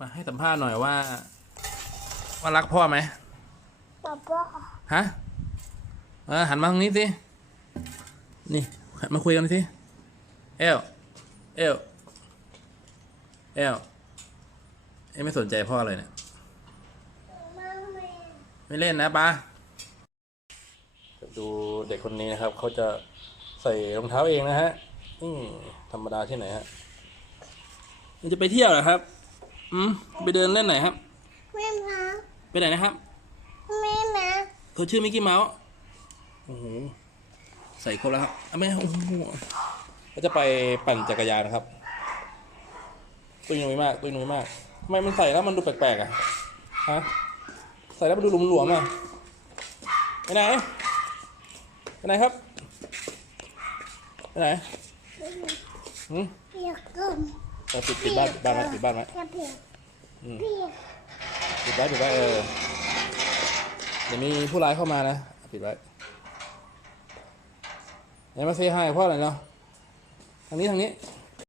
มาให้สัมภาษณ์หน่อยว่า ว่ารักพ่อไหมป๊าป๊าฮะเออหันมาทางนี้สิ นี่หันมาคุยกันสิ เอล เอล เอล เอ้ไม่สนใจพ่อเลยเนี่ยมาแม่ไม่เล่นนะป้าดูเด็กคนนี้นะครับ เขาจะใส่รองเท้าเองนะฮะ อืมธรรมดาที่ไหนฮะ มันจะไปเที่ยวเหรอครับ อืมไปเดินเล่นไหนครับแม่มาไปไหนนะครับแม่มาเขาชื่อมิกกี้เมาส์โอ้โหใส่ครบแล้วครับเอาไหมโอ้โหก็จะไปปั่นจักรยานนะครับ ตุ้ยนุ้ยมาก ตุ้ยนุ้ยมากทำไมมันใส่แล้วมันดูแปลกๆอะฮะใส่แล้วมันดูหลวมๆอะไปไหนไปไหนครับไปไหนหืมเปียกก่อน เราปิดปิดบ้านปิดบ้านไว้ปิดบ้านไว้จะเปียกอืมเปียกปิดไว้ปิดไว้เออเดี๋ยวมีผู้ร้ายเข้ามานะปิดไว้ไหนมาเซฮายพ่อหน่อยเนาะทางนี้ทางนี้